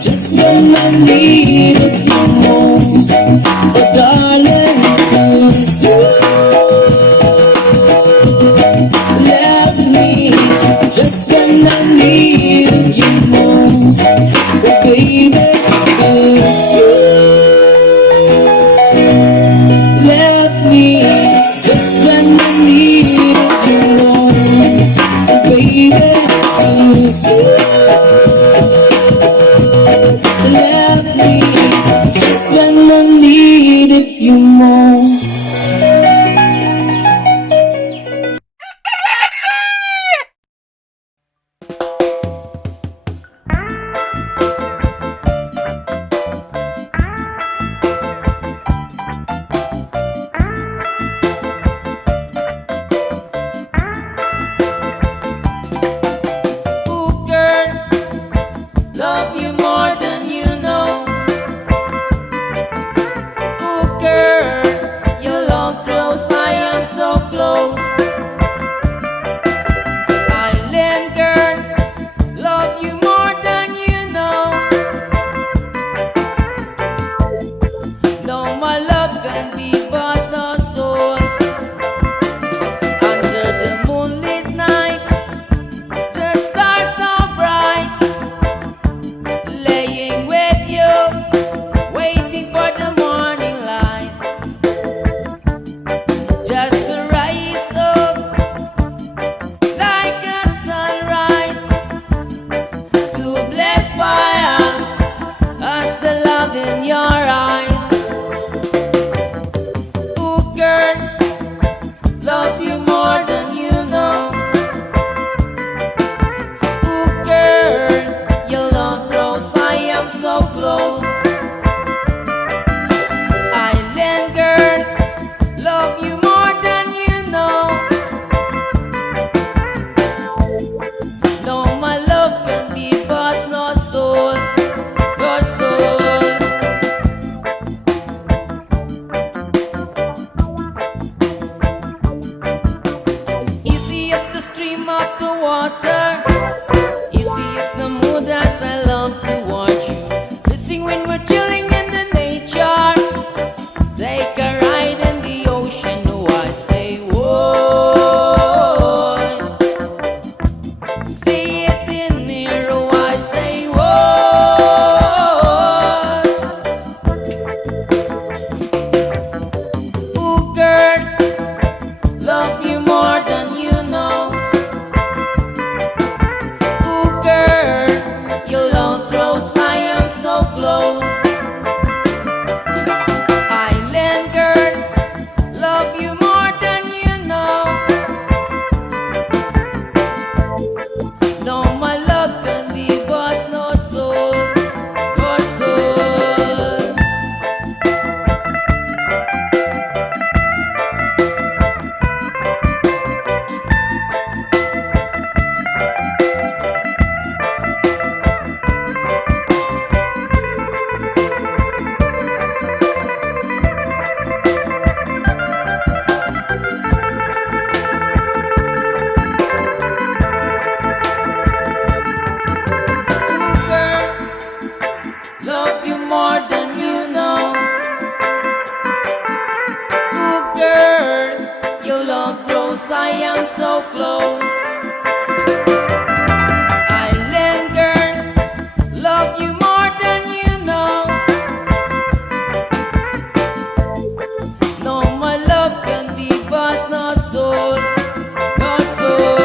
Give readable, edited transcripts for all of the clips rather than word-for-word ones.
just when I needed you most. Oh darling, it's you left me just when I needed you most. Oh baby, it's you left me just when I needed you most. Oh baby, it's you left me just when I needed you most. Ooh, girl, love you more than you know. Ooh, girl, your love grows, I am so close. Island girl, love you more than you know. No, my love can be but no soul. Under the moonlit night, the stars are bright, laying with you, waiting for the morning light, just to rise up like a sunrise, to bless fire as the love in your eyes. Ooh, girl, love you more than you know. Ooh, girl, your love grows, I am so close. Island girl, love you more than you know. No, my love can be but no soul, your soul. Easy as the stream of the water, easy as the mood that I love towards you. Missing when we're chilling in the nature. Take a ride in the ocean, oh I say, whoa. See it in here, oh I say, whoa. Ooh, girl, love you more than you know. Ooh, girl, your love grows, I am so close. Island girl, love you more than you know. No, my love can be but no soul, your soul. Ooh, girl, love you more than you know. Ooh, girl, your love grows, I am so close. Island girl, love you more than you know. No, my love can be but no soul, no soul.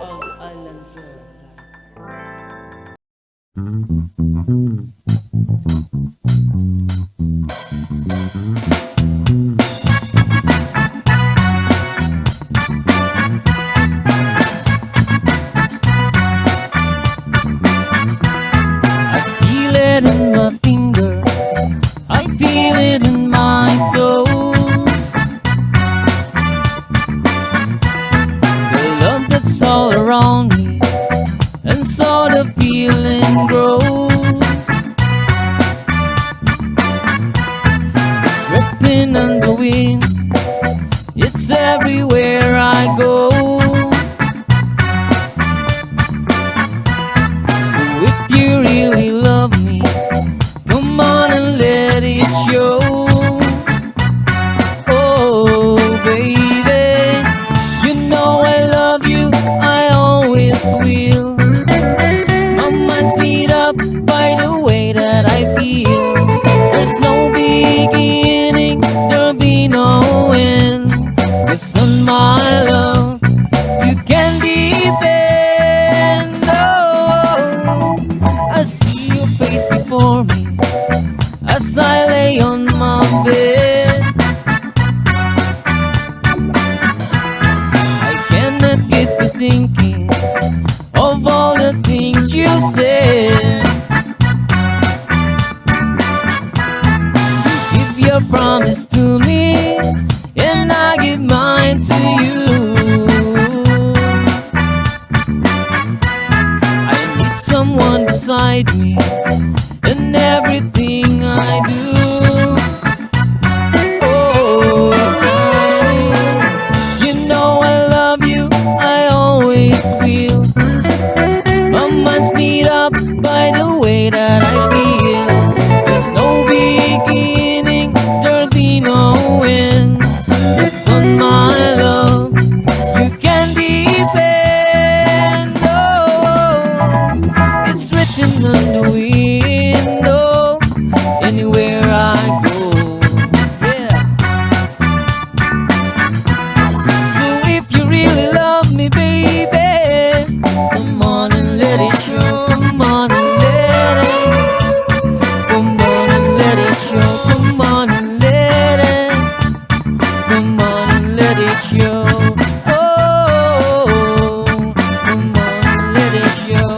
Oh, the island girl. I feel it in my finger, I feel it in my wind, it's everywhere I go. So if you really love me, come on and let it show. Oh baby, you know I love you, I always will. My mind's made up by the way that I feel. There's no beginning, there'll be no end. Yes, on my love, you can depend. Oh, I see your face before me as I lay on my bed. I cannot get to thinking of all the things you said. You give your promise to me, and I give mine to you. I need someone beside me in everything I do. Oh, honey, you know I love you, I always will. My mind's made up by the way that I feel. There's no beginning, there'll be no end. Yes, on my love, you can depend. Oh, it's written on the window, anywhere I go. Yeah. So if you really love me, baby, come on and let it show. Come on and let it. Come on and let it show. Come on and let it. Come on and let it show. Oh, come on and let it show.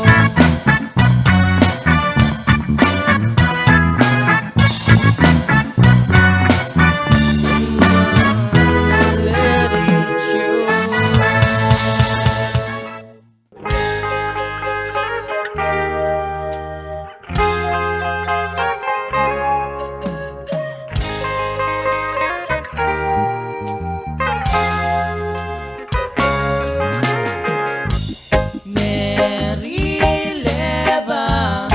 Let it show. Mary Leva,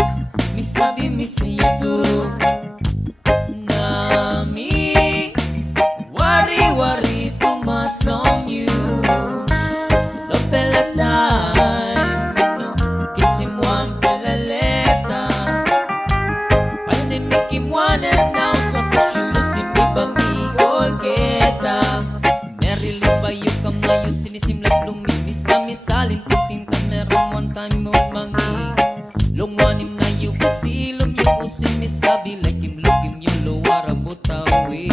mi sabi mi sa'yo turo nami wari-wari tumaslong you. Lo pela time, no, kisimuan pela leta. Pandemikimuan and now sa pusyulo si mi ba mi olgeta. Mary Leva yu kamayo sinisimlat lumimisa misalim titinta meron one time mo mangi. Lungwanim na yu basilom yu usin misabi like him look him yu luwara butawin.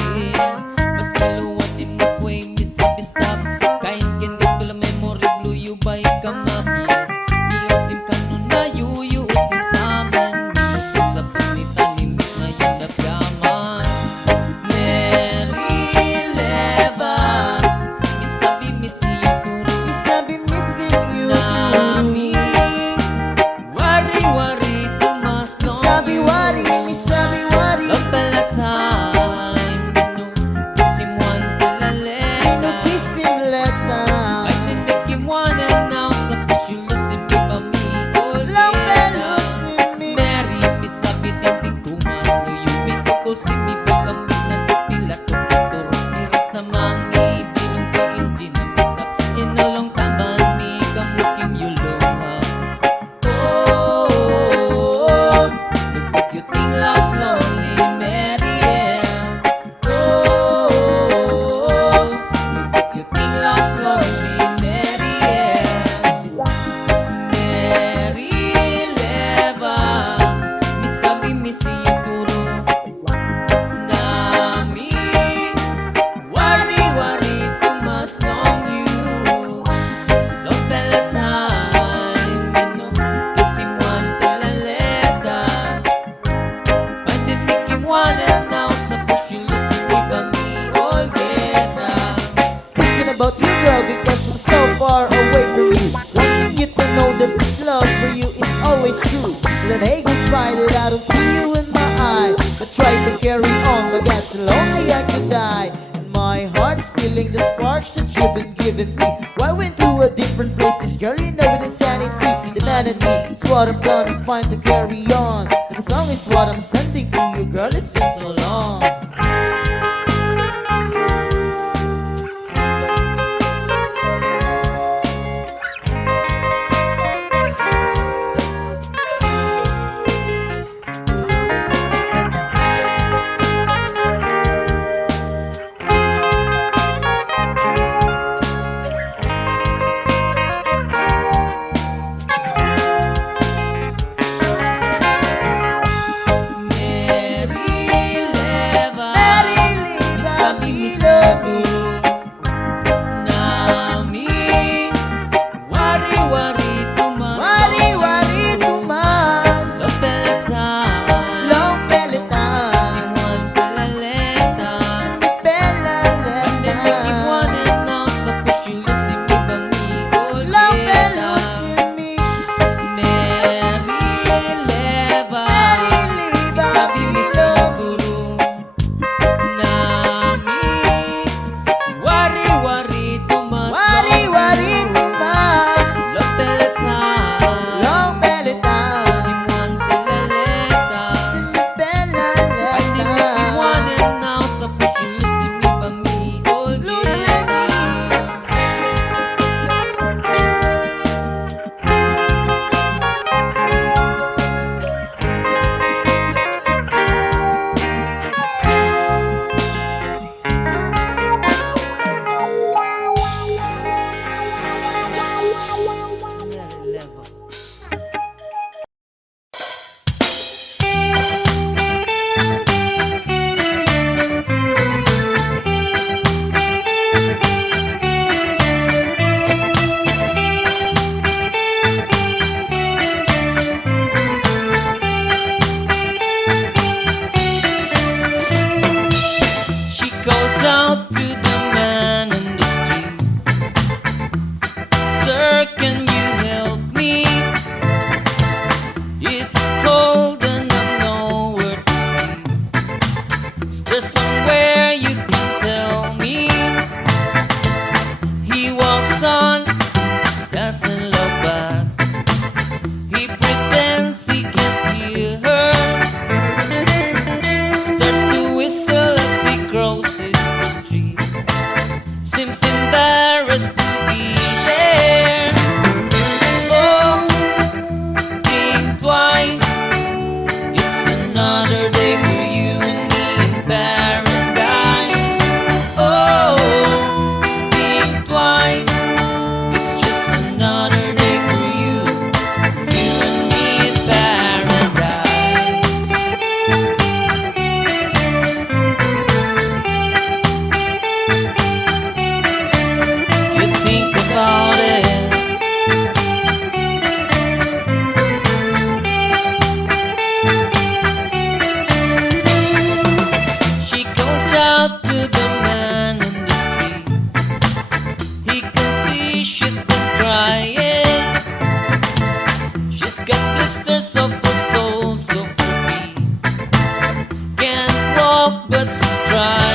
Mas kiluwatim na puway misabi stop. Kain ken gatula memory blue yu bay kamabiyas. Mi usim kanun na yu usim saman. Mi sa punita nimit na yu nagyaman. Mary Leva, misabi misi yu turo. Sabi missing you. Nami wari-wari tumaslong Sabi you. wari, mi sabi wari. Lo pala time, no, kisimuan pala leta. Kissing letter. Ay di mekimuan and now sa pusyulo si mi ba mi Long olgeta. bell si mi. Mary, misabi tinting tumaslo yung mito ko si mi ba kambit na dispila to kituro. Miras na mangi, bilong ko inji na mista. In a long time but me come looking you long up. Oh, look at you think lost lonely Mary, yeah. Oh, look at you think lost lonely Mary, yeah. Mary Leva, misabi misi yu turo nami wari-wari tumaslong you. Lo pala time, no, kisimuan pala leta. Pandemikimuan and now sa pusyulo si mi ba mi olgeta. Thinking about you, girl, because I'm so far away from you. Wanting you to know that this love for you is always true. Then hey, goes by that I don't see you in my eye. I try to carry on, but that's so lonely I could die. And feeling the sparks that you've been giving me. Why went to a different places, girl, you know it insanity. The vanity is what I'm gonna find to carry on. And the song is what I'm sending to you, girl, it's been so long. Out to the man in the street, sir, can you help me? It's cold and I'm nowhere to sleep. Is there somewhere you can tell me? He walks on, doesn't look back. He pretends he can't hear her. Start to whistle as he crosses. Seems embarrassed to be there. Oh, think twice. It's another day for you and me in paradise. Oh, think twice. It's just another day for you and me in paradise. About it, she goes out to the man in the street. He can see she's been crying. She's got blisters of the soles of her feet. Can't walk but she's trying.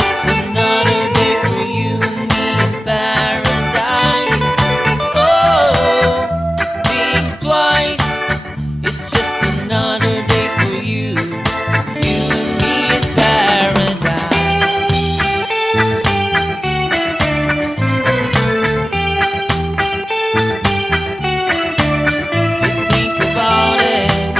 It's another day for you and me in paradise. Oh, think twice. It's just another day for you and me in paradise. You think about it.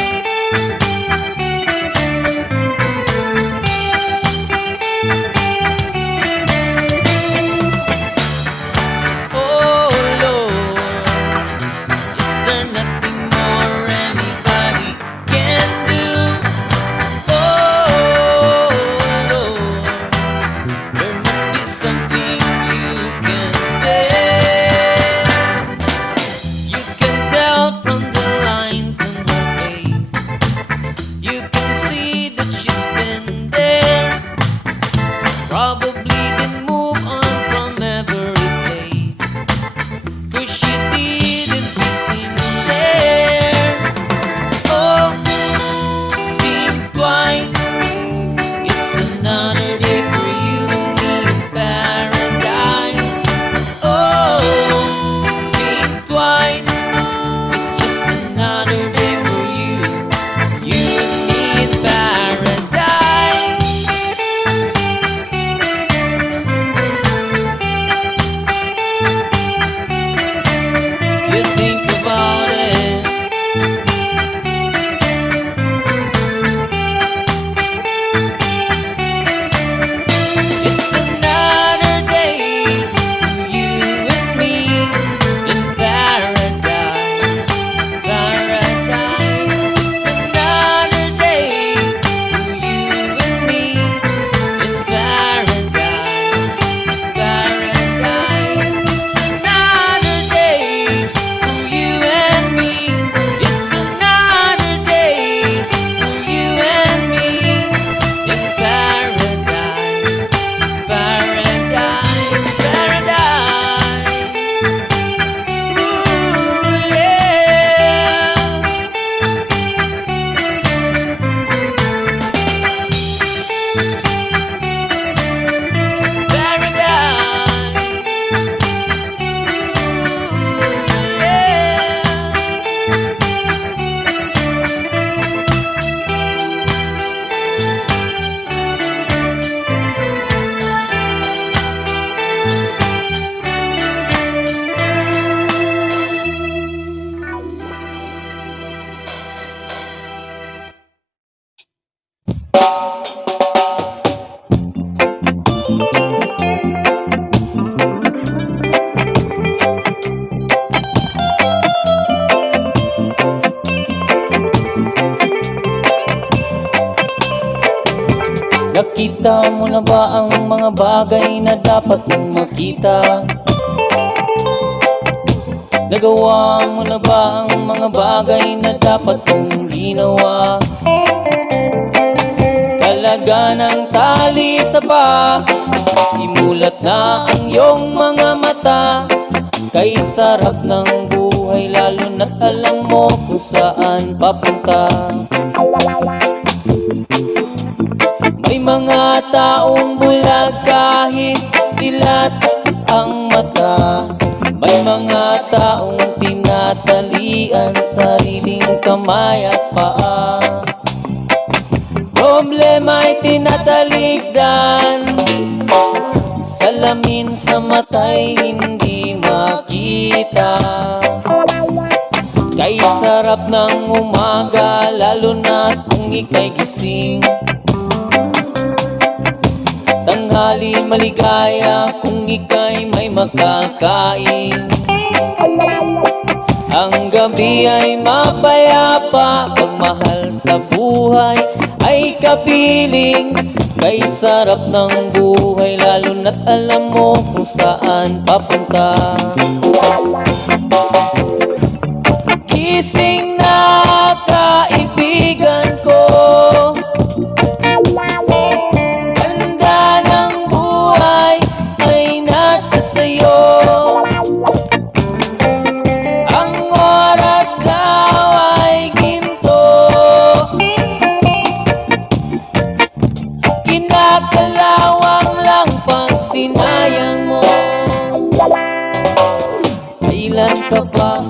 Nakita mo na ba ang mga bagay na dapat mong makita? Nagawa mo na ba ang mga bagay na dapat mong ginawa? Kalaga ng tali sa paa, imulat na ang iyong mga mata. Kay sarap ng buhay lalo na't alam mo kung saan papunta. May mga taong bulag kahit dilat ang mata. May mga taong tinatalian sariling kamay at paa. Problema'y tinatalikdan, salamin sa mata'y hindi makita. Kay sarap ng umaga lalo na kung ika'y gising. Tanghali maligaya kung ika'y may makakain. Ang gabi ay mapayapa, pagmahal sa buhay ay kapiling. Kay sarap ng buhay lalo na't alam mo kung saan papunta. Gising na kaibigan ko, kalawang lang pag sinayang mo. Kailan ka ba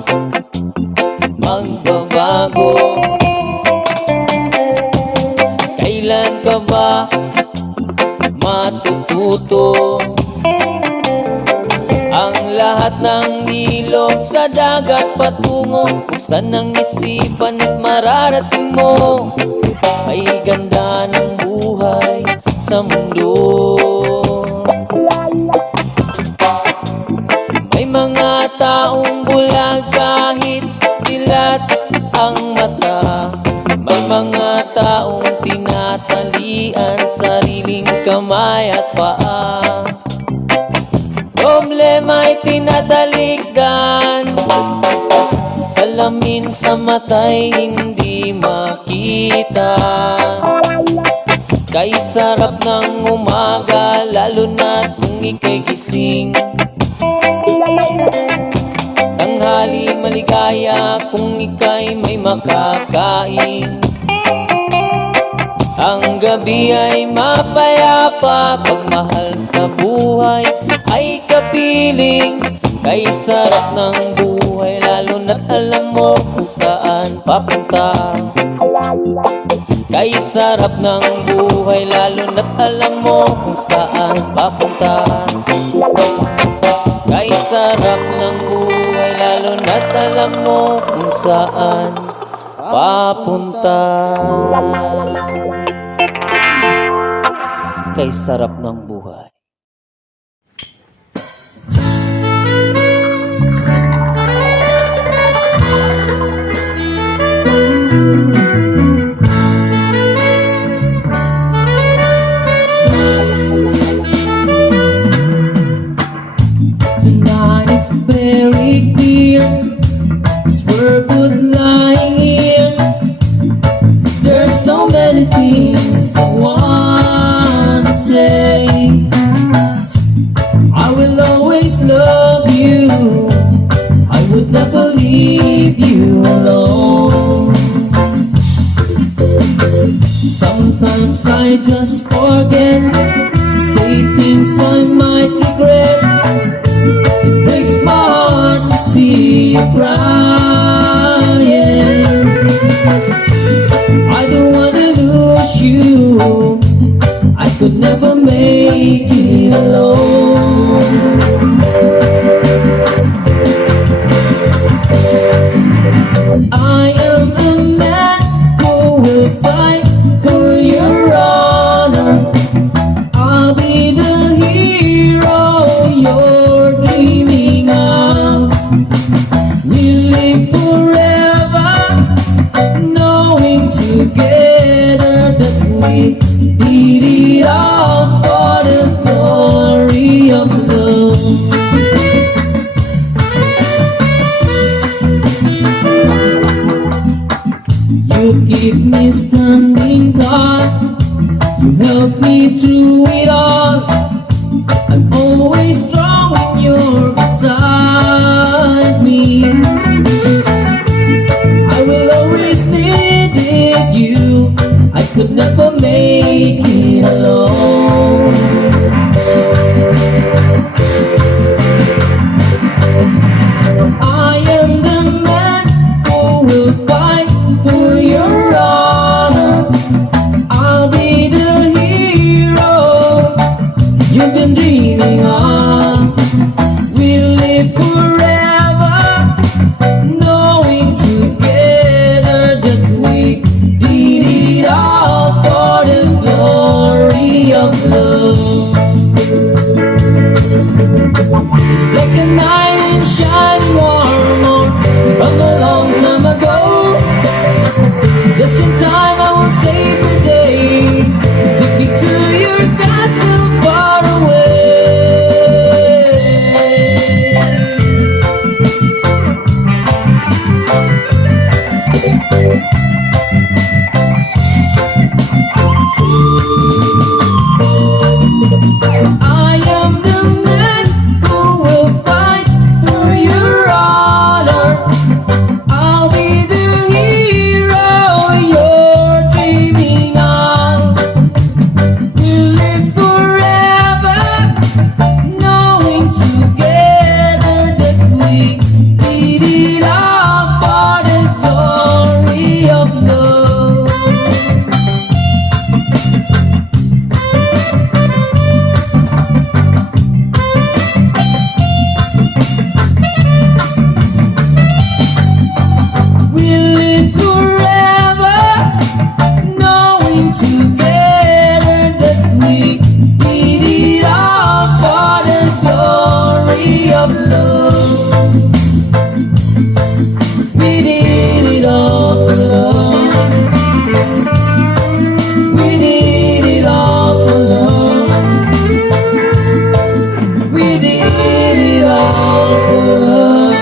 magbabago? Kailan ka ba matututo? Ang lahat ng ilog sa dagat patungo kung saan ang isipan at mararating mo. Ay ganda ng buhay sa mundo. May mga taong bulag kahit dilat ang mata. May mga taong tinatalian sariling kamay at paa. Problema'y tinatalikdan, salamin sa mata'y hindi makita. Kay sarap ng umaga lalo na kung ika'y gising. Tanghali maligaya kung ika'y may makakain. Ang gabi ay mapayapa, pagmahal sa buhay ay kapiling. Kay sarap ng buhay lalo na't alam mo kung saan papunta. Kay sarap ng buhay lalo na't alam mo kung saan papunta. Kay sarap ng buhay lalo na't alam mo kung saan papunta. Kay sarap ng buhay. Tonight is very clear, 'cause we're good lying here. There's so many things I wanna say. I will always love you, I would never leave you alone. Sometimes I just forget, say things I might regret. It breaks my heart to see you crying. I don't wanna lose you, I could never make it alone. I am a man who will fight for your honor. I'll be the hero you're dreaming of. We'll live forever, knowing together that we did it all. You keep me standing tall. You help me through it all. I'm always strong when you're beside me. I will always need you. I could never make it alone. I am the man who will fight for your honor. I'll be the hero you've been dreaming of. We'll live forever, knowing together that we did it all for the glory of love. It's like a knight in shining armor from a long time ago. Just in time I will save the day. Take me to your castle far away. I am the man who will fight for your honor. I'll be the hero you're dreaming of. We'll live forever, knowing together that we did it all for the glory of love. We'll live forever, knowing together that we did it all for the glory of love. We did it all for love. We did it all for love. We did it all for love.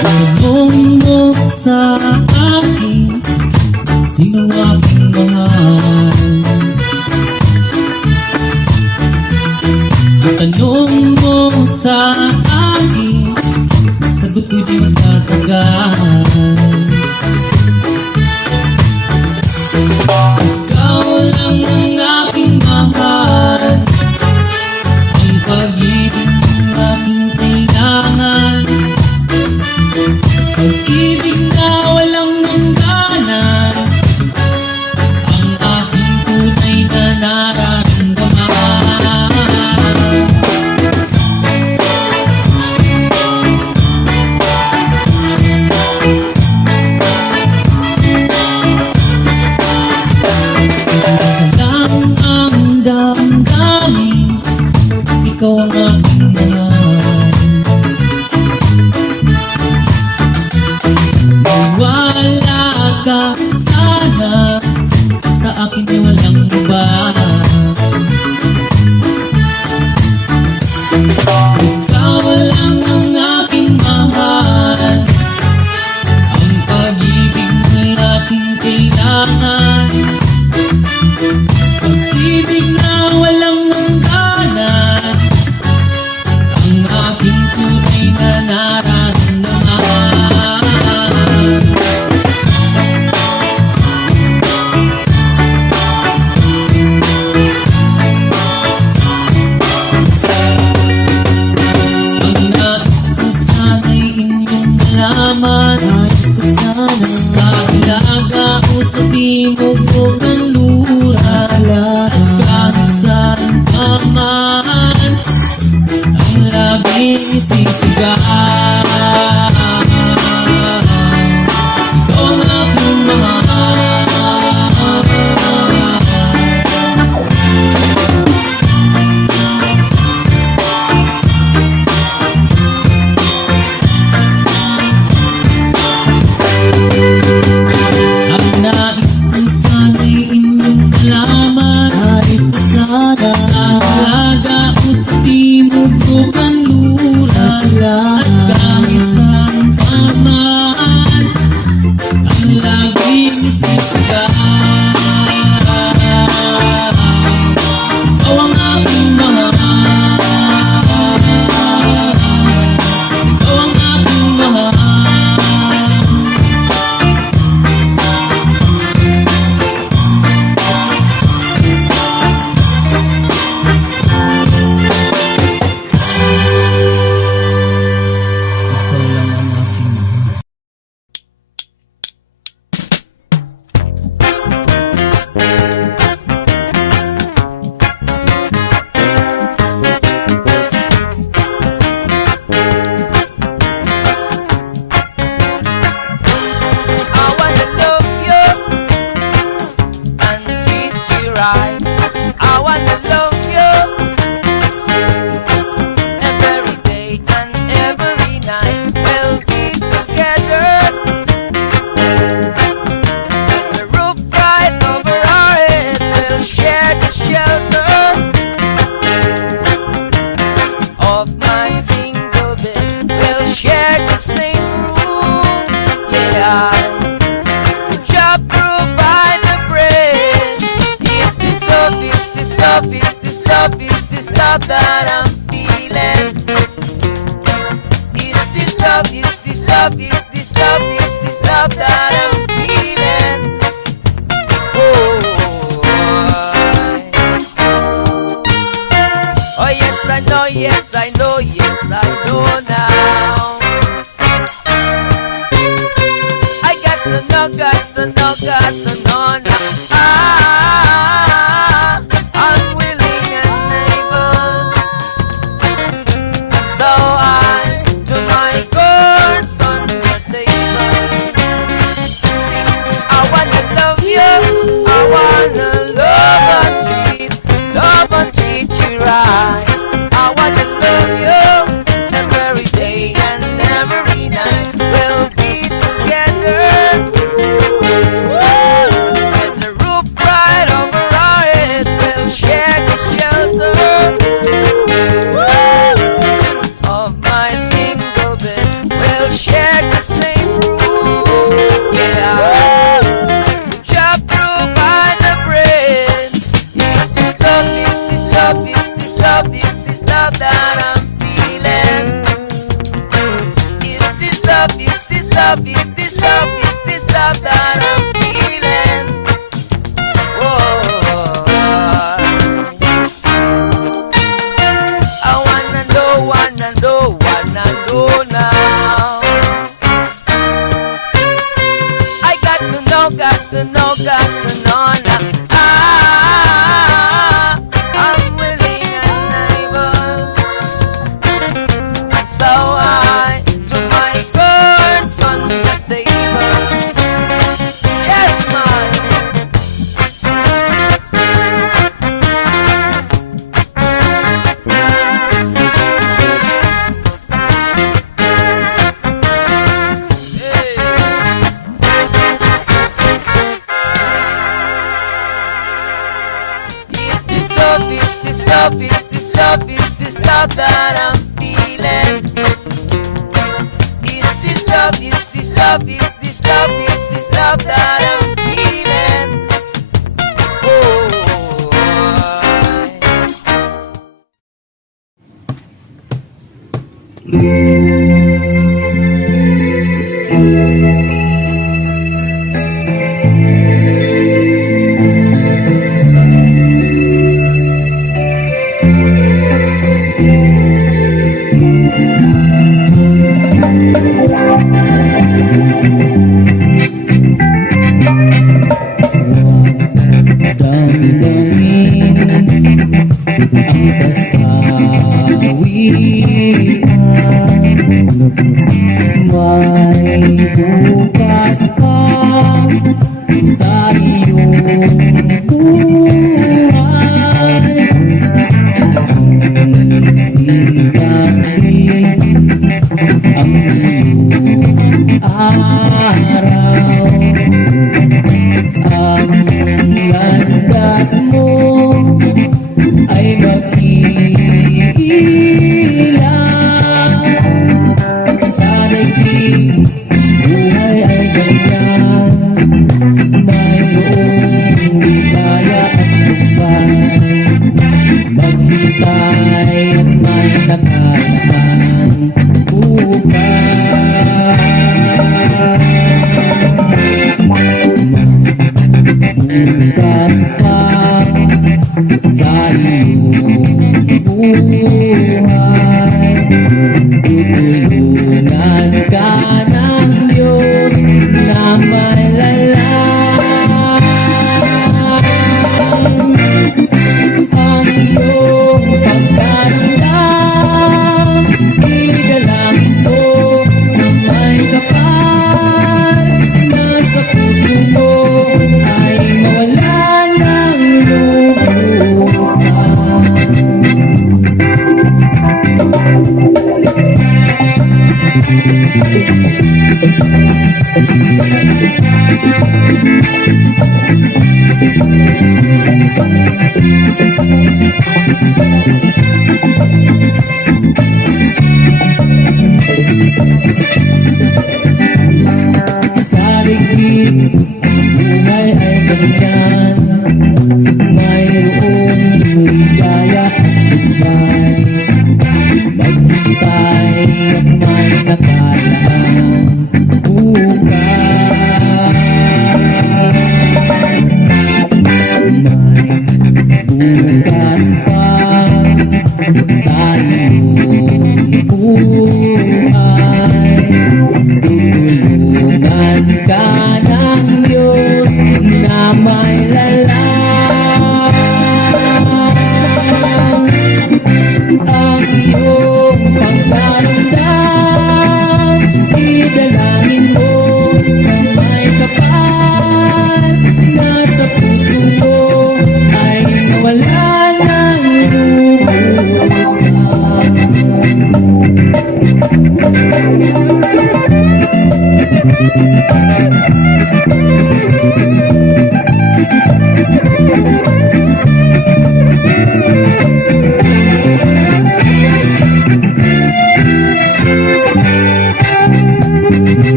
Tanong mo sa akin, sino aking mahal? Tanong mo sa akin, sagot ko'y di magtatagal. Ikaw lang ang aking mahal, ang pag-ibig ng aking kailangan. Pag-ibig na walang hangganan, ang aking tunay na nararamdaman. Isa lang ang damdamin, ikaw ang aking mahal. Wala ka sana, sa akin ay walang iba. Ikaw lang ang aking mahal, ang pag-ibig mo'y aking kailangan. Pag-ibig na walang hangganan, ang aking tunay na nararamdaman. Ang nais ko sana'y inyong malaman, sa ilaga o sa timog o kanluran, at kahit saan ka man, ang laging isisigaw. Ikaw ang aking mahal, love, is this love, is this love that I'm feeling? Is this love, is this love, is this love, is this love that I'm feeling? Oh, yes, I know, yes, I know, yes, I know now. I got to know, got to know, got to know now. I'm willing and able. So I took my cards on the table. See, I wanna love you, I wanna love and treat you right. I wanna love you every day and every night. We'll be together. And the roof right over our head. We'll share the shelter of my single bed. We'll share the same room. Yeah. Chop through by the bread. Is this love, is this love, is this love, is this love that I'm feeling? Is this love, is this love, is this love, is this love that I'm feeling? Oh, I wanna know, wanna know, wanna know now. I got to know, got to know, got to know now. I'm willing and able. So I took my cards on the table. Yes, man. Is this love, is this love, is this love, is this love that I'm feeling? Is this love, is this love, is this love, is this love that I'm feeling? Oh, Damdamin ang kasawian. May bukas pa sa iyong buhay. Sisigatin ang iyong araw. Ang landas mo ay mag-iilaw sa daigdig. Buhay ay ganyan, mayroong ligaya at lupay. Maghintay at may nakalaan bukas. Bukas pa sa iyong buhay. Tutulungan ka ng Diyos na may lalang. Ang iyong pagkaramdam, idalangin ko sa may kapal. Nasa puso mo ay mawala ng lubusan. Sa daigdig, ang buhay ay ganyan, mayroong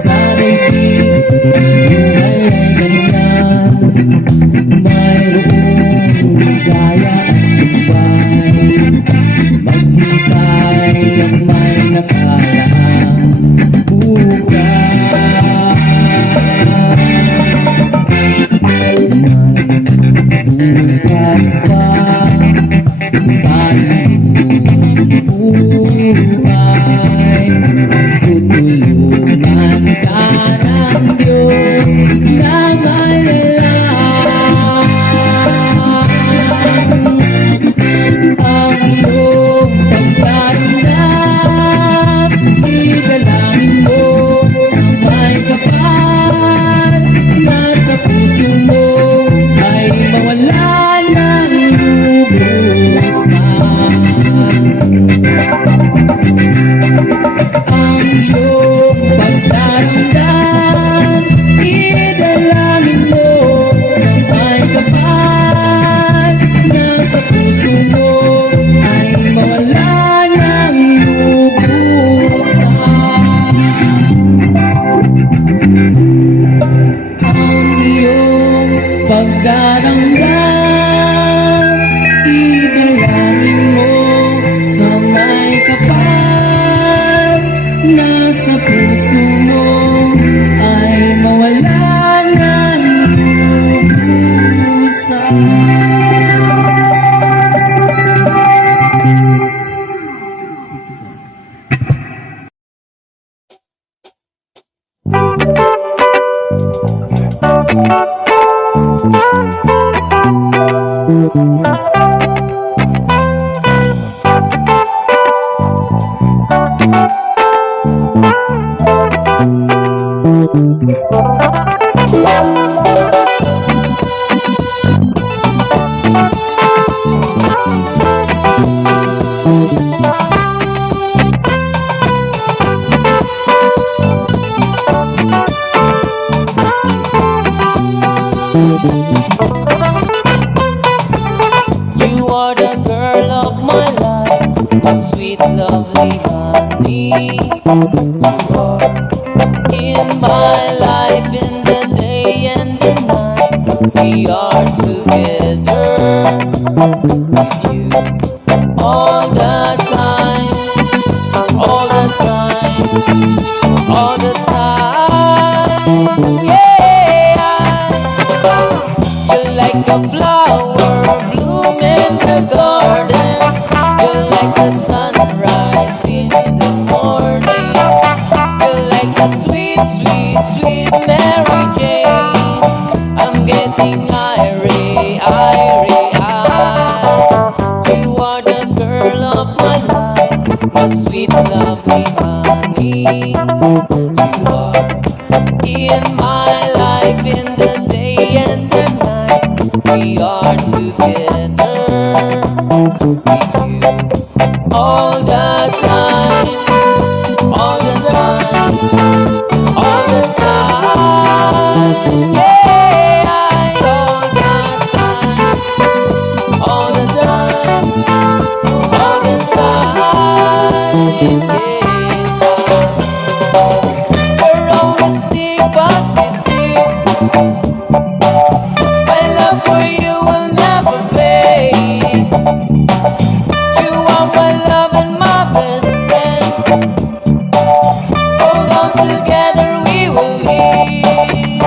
Sana'y buhay ay ganyan, mayroong gaya at tibay, maghintay at may nakaraang bukas. May bukas pa sa iyong buhay, tutulungan ka ng Diyos na malalang ang iyong pagkaramdam. Idalangin mo sa may kapal na sa puso mo ay mawala ng lubusan. Ang iyong pagdaramdam, idalangin mo sa may kapal na sa puso mo ay mawala ng lubusan. Ang iyong pagdaramdam, idalangin mo sa may kapal na sa puso mo ay mawala ng lubusan. You are the girl of my life, the sweet, lovely honey. You are in my life, in the day and the night. We are together with you all the time, all the time, all the time. Yeah, you're like a flower bloom in the garden. You're like the sunrise in the morning. You're like a sweet, sweet, sweet Mary Jane. I'm getting irie, irie, you are the girl of my life, my sweet, lovely honey. You are in my life, in the day and the night. We are together with you all the time, all the time, all the time. Yeah, all the time, all the time, all the time. Yes, we're always deep positive. My love for you will never fade. You are my love and my best friend. Hold on, together we will live.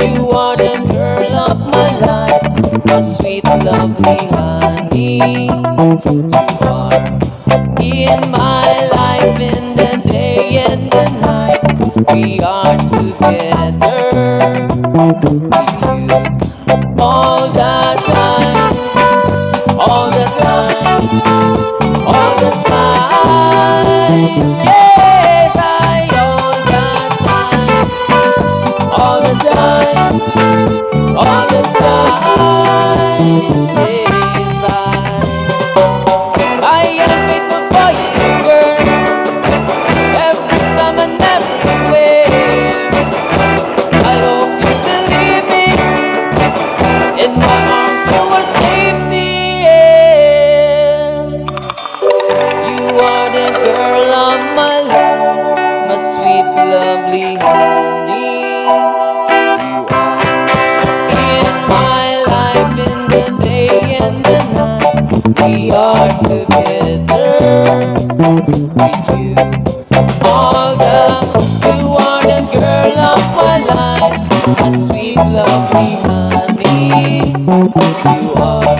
You are the girl of my life, my sweet, lovely honey. You are in my life, in the day and the night. We are together with you all the time, all the time, all the time. Yes, all the time, all the time. Yes, I am faithful for you, girl. we are together with you. Olga, you are the girl of my life, a sweet, lovely honey. You are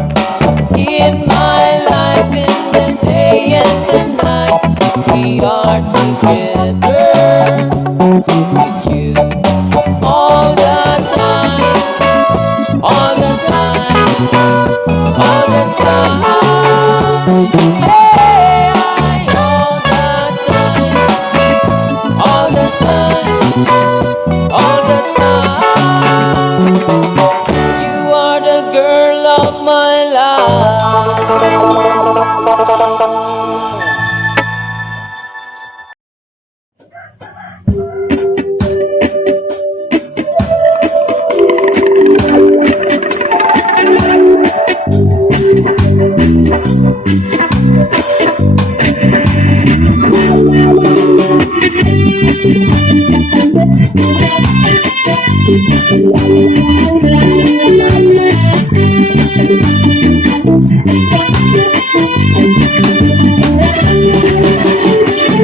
in my life in the day and the night. We are together with you all the time, all the time, all the time. Hey, all the time, all the time, all the time. You are the girl of my life.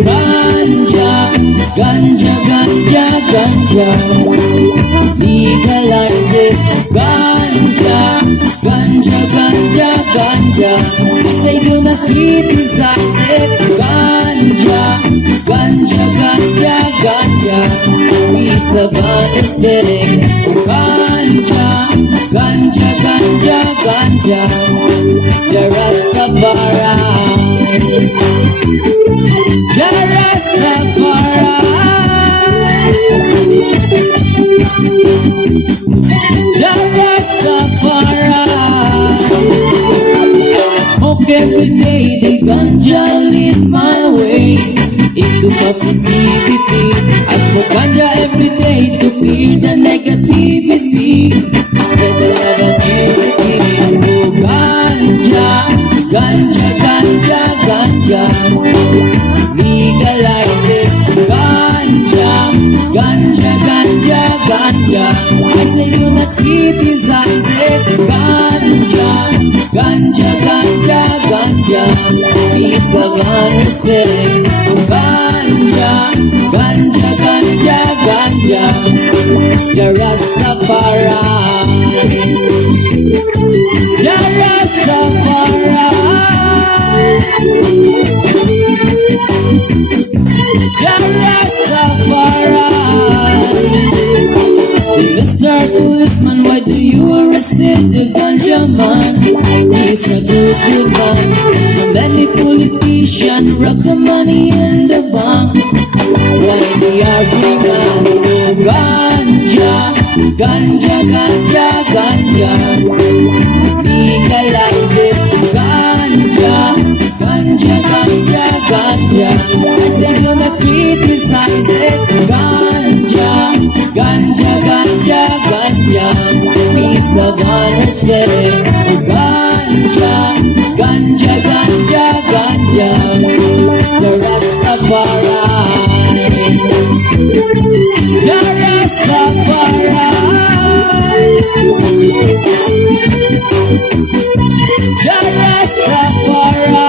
Ganja, ganja, ganja, ganja, legalize it. Ganja, ganja, ganja, ganja, I say do not criticize it. Ganja, ganja, ganja, ganja, peace, love, understanding. Ganja, ganja, ganja, ganja, Jarastafari. I smoke every day, the ganja lead my way into positivity. I smoke ganja every day to clear the negativity, spread the love and unity. Oh, ganja, ganja, ganja, ganja, legalize it. Ganja, ganja, ganja, ganja, I say do not criticize it. Ganja, ganja, ganja, ganja, peace, love, and respect. Ganja, ganja, ganja, ganja, Jarastafari. Jarastafari. Jarastafari. Mr. Policeman, why do you arrested the ganja man? He's a good man. So many politicians rob the money in the bank. Why the argument? Oh, ganja, ganja, ganja, ganja, legalize it. Ganja, ganja, ganja, ganja, I say do not criticize it. Ganja, ganja, ganja, ganja, peace, love, and respect. Ganja, ganja, ganja, ganja, Jarastafari. Jarastafari. Jarastafari.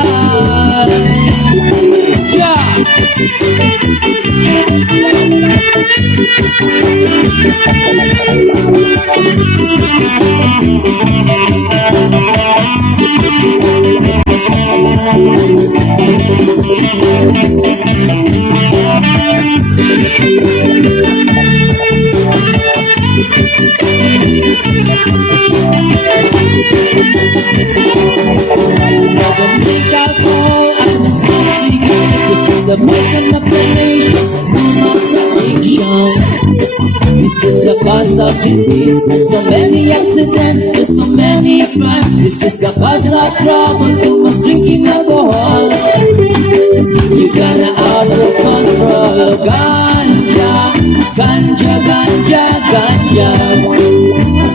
Drink alcohol and smoke cigarettes. This is the poison of the nation. Do not addiction. This is the cause of disease. There's so many accidents. There's so many crime. This is the cause of trouble. Too much drinking alcohol. You gonna out of control. Ganja, ganja, ganja, ganja,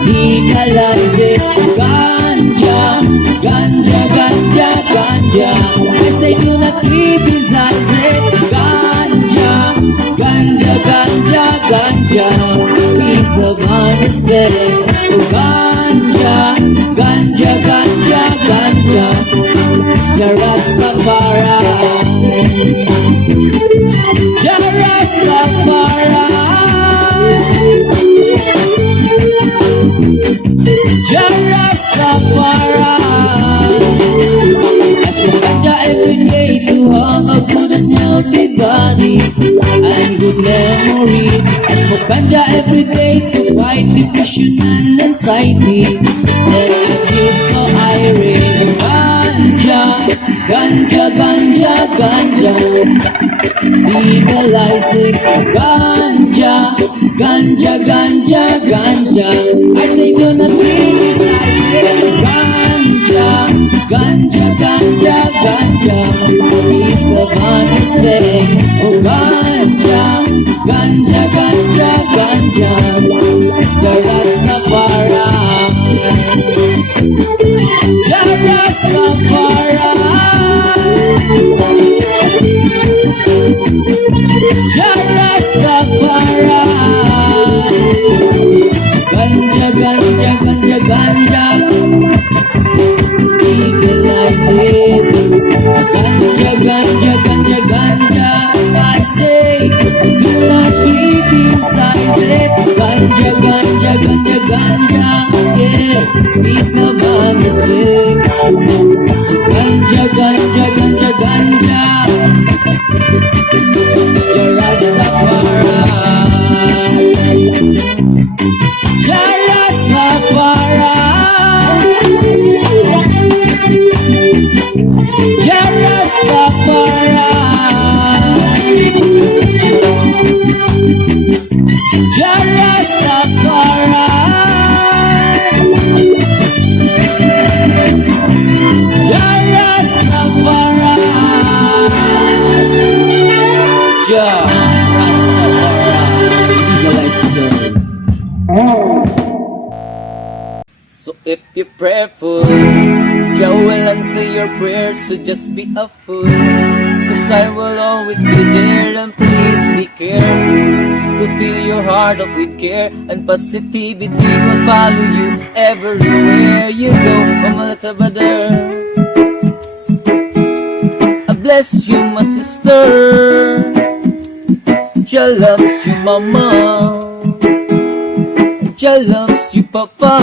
legalize it. Ganja, ganja, ganja, ganja, I say do not criticize it. Ganja, ganja, ganja, ganja, peace, love, and respect. Ganja, ganja, ganja, ganja, Jah Rastafari. I smoke ganja every day to have a good and healthy body and good memory. I smoke ganja every day to fight depression and anxiety. And it is so irate. Ganja, ganja, ganja, ganja. Legalize it. Ganja, ganja, ganja, ganja. I say do not criticize it. Ganja, ganja, ganja, ganja. Is the honest way. Oh ganja, ganja, ganja, ganja. Jah Rastafari. Jah Rastafari. Jah Rastafari. Ganja, ganja, ganja, ganja. Legalize it. Ganja, ganja, ganja, ganja. I say, do not criticize it. Ganja, ganja, ganja, ganja. Yeah, it's the bonus way. Ganja, ganja, ganja, ganja. Jah Rastafari. Jah Rastafari. Jah Rastafari. Jah Rastafari. Jah Rastafari. Jah Rastafari. Legalize the girl. So if you're prayerful, Jah will answer your prayers, so just be a fool. Cause I will always be there, and please be careful to fill your heart up with care, and positivity will follow you everywhere you go. Oh my little brother, I bless you my sister. Jah loves you mama, Jah loves you papa.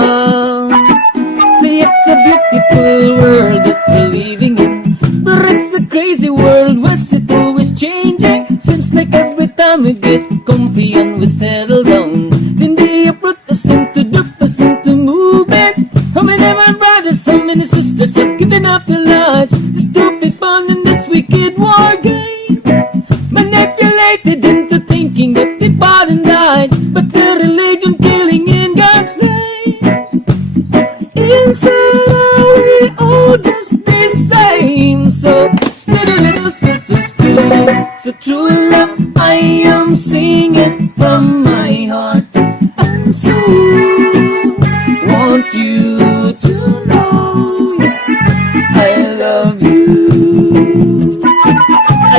See, it's a beautiful world that we're living in, but it's a crazy world where it always changing. Seems like every time we get comfy and we settle down, then they uproot us into dupe us into movement. How many of my brothers, how many sisters have given up their lives? The stupid fun in this wicked war games, manipulated into thinking that they fought and died, but their religion killing in God's name. Inside we all just the same. So still, so true love I am singing from my heart, and so want you to know I love you.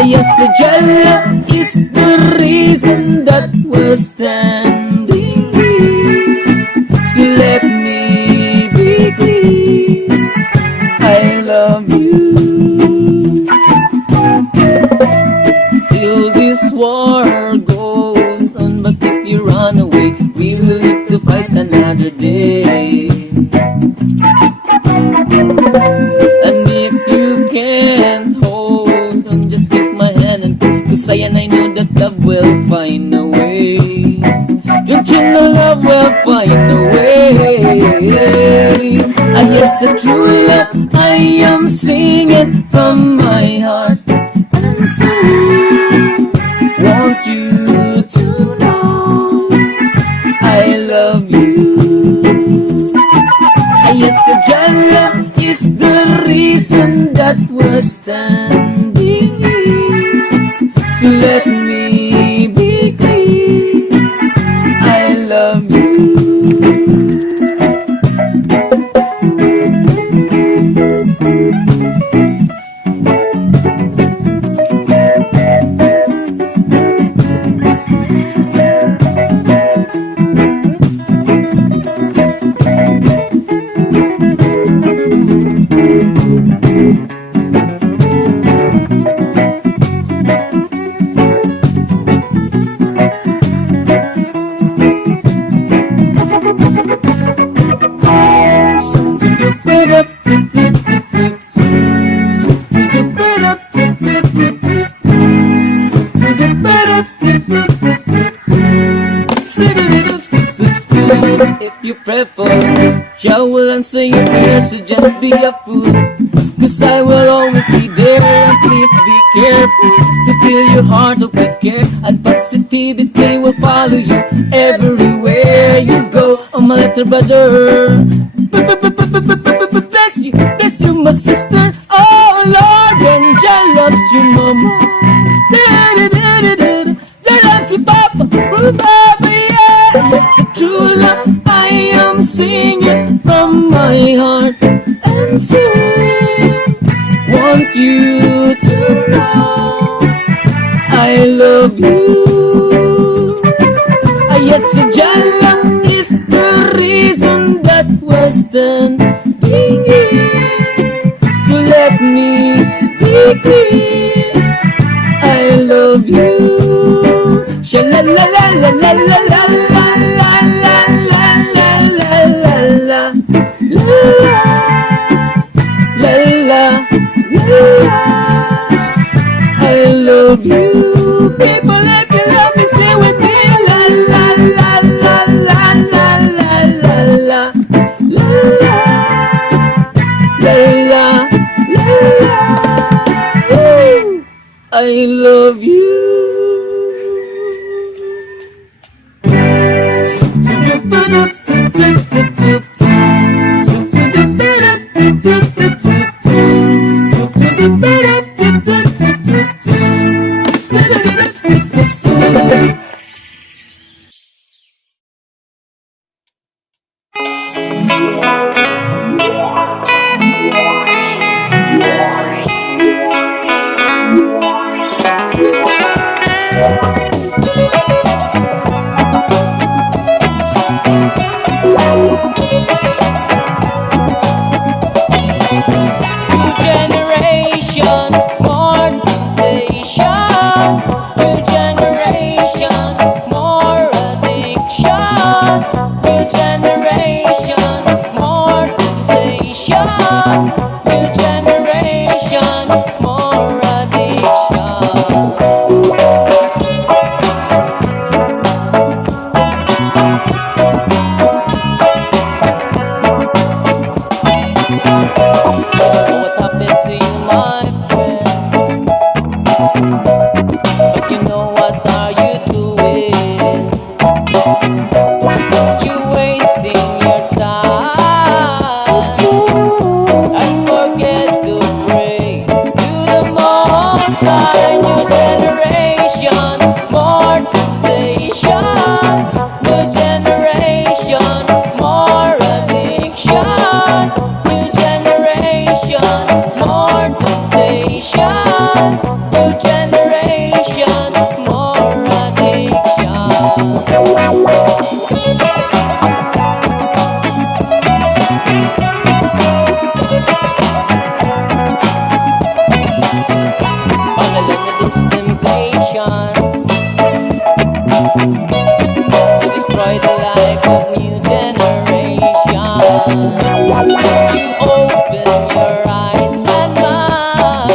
Yes, Jah love is the reason that we're standing here. So let me be clear, I love you. Still this war goes on, but if you run away, we will live to fight another day. And if you can't hold on, just take my hand and cause I know that love will find a way. Don't you know love will find a way? Ah, yes, a true love I am singing from my heart, and so want you to know I love you. Ah, yes, Jah love is the reason that we're standing here. So let me be clear, I love you. If you pray for, Jah will answer your prayers, so just be a fool. Cause I will always be there, and please be careful to fill your heart up with care, and positivity will follow you everywhere you go. Oh my little brother, bless you my sister. Oh Lord, and Jah loves you mama. Jah loves you papa, Papa, yeah. It's a true love I am singing from my heart, and sing. Want you to know I love you. Ah, yes, Jalla is the reason that we're standing here. So let me be clear, I love you. Sha la la la la la la la la la la la la la la la la. I love you. People, if you love me, say with me. La la la la la la la la la la la la la. I love you. New generation, more temptation. New generation, more addiction. New generation, more temptation. New generation, more addiction. What happened to you, my friend? But you know what are you doing? You wasting your time and forget to pray to the Most High. New generation, more temptation. New generation, more addiction. New generation, more temptation. New generation, more addiction. Follow this temptation to destroy the life of new generation. You open your eyes and mind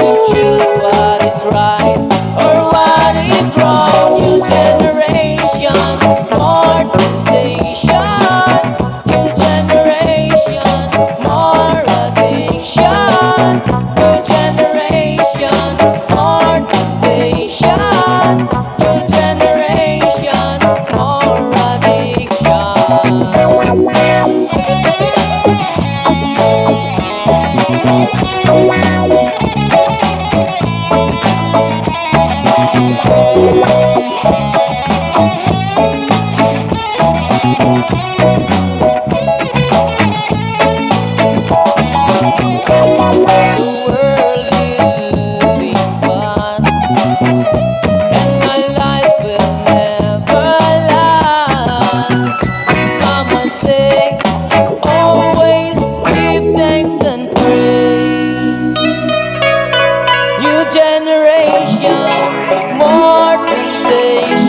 to choose what is right or what is wrong. New generation, more temptation. New generation, more addiction. New generation, more temptation. New generation, more The world is moving fast, and my life will never last. Mama say, always give thanks and praise. New generation, more temptation.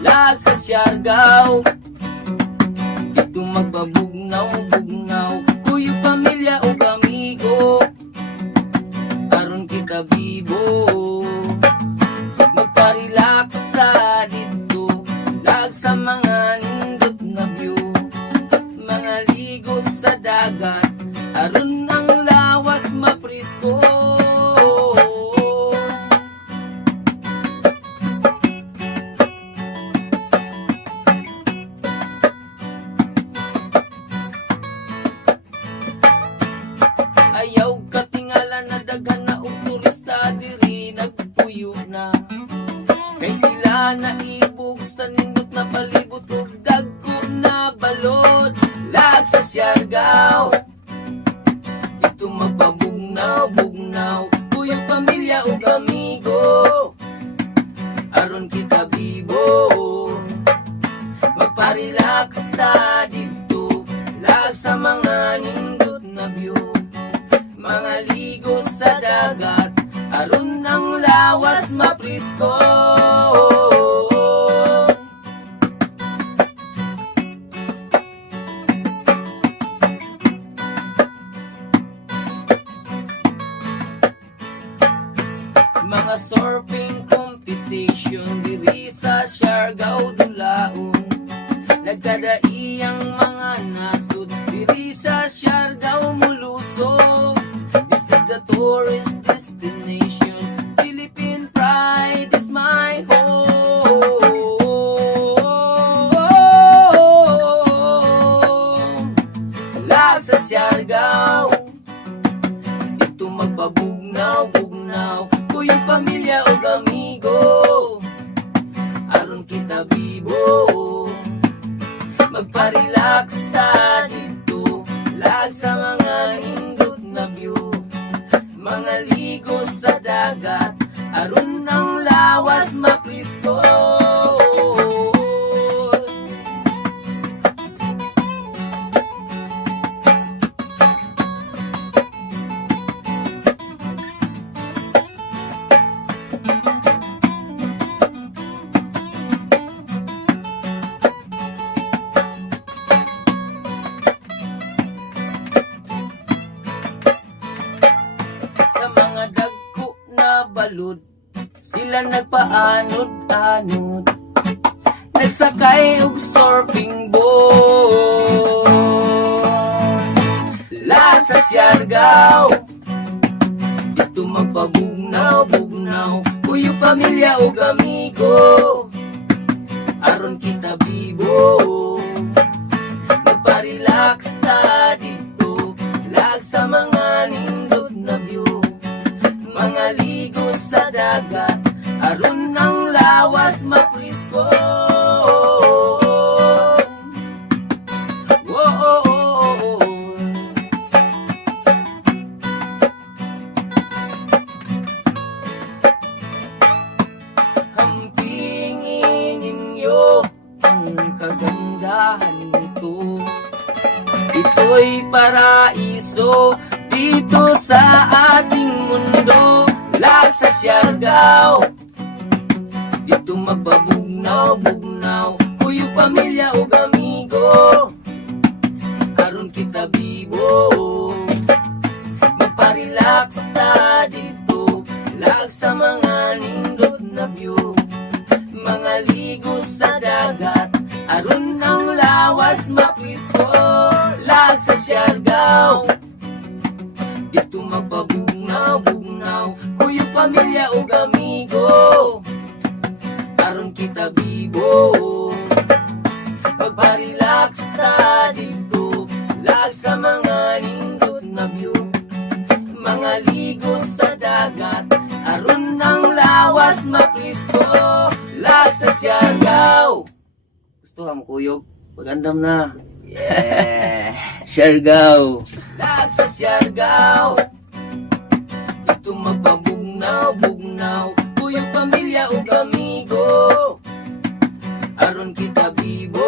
Lag sa Siargao, dito magbabugnaw-bugnaw, kuyo pamilya o amigo, karon kita bibo. Magpa-relax ta dito, lag sa mga nindot na view, mga ligo sa dagat, aron ang lawas maprisko. Ayaw katingala na daghan na og turista diri nagpuyo na, kay sila naibog sa nindot na palibot ug dagko na balod. Lag sa Siargao, ito magpabugnaw-bugnaw, kuyog pamilya ug amigo, aron kita bibo. Magpa-relax ta dito, lag sa mga nindot na view, mga ligo sa dagat, aron ang lawas maprisko. Mga surfing competition diri sa Siargao dulaon, nagkadaiyang mga nasud diri sa Siargao mulusog. This is the tourist destination, Philippine pride is my home. Lag sa Siargao, dito magpabugnaw-bugnaw, kuyog pamilya o amigo, aron kita bibo. Magpa-relax ta dito, lag sa mga nindot na view, mga ligo sa dagat, aron ang lawas maprisko. Sa mga dagko na balod, sila nagpaanod-anod, nagsakay og surfing board. Lag sa Siargao, dito magpabugnaw-bugnaw, kuyog pamilya o amigo, aron kita bibo. Magpa-relax ta dito, lag sa mga nindot na view, mga ligo sa dagat, aron ang lawas maprisko. Hampingin ninyo ang kagandahan nito, ito'y ay paraiso dito sa ating mundo. Lag sa Siargao, dito magbabugnaw-bugnaw, kuyo pamilya o amigo, aron kita bibo. Magparelax ta dito, lag sa mga nindot na view, mga ligo sa dagat, aron ang lawas mapisto. Lag sa Siargao, dito magbabugnaw-bugnaw, kuyo pamilya o amigo, aron kita bibo. Magparelax ta dito, lag sa mga nindot na view, mga ligo sa dagat, aron ang lawas maprisko. Lag sa Siargao. Gusto ka mo kuyog? Pagandam na. Yeah! Siargao. Lag sa Siargao, dito magbabugnaw-bugnaw, kuyog pamilya o amigo, aron kita bibo.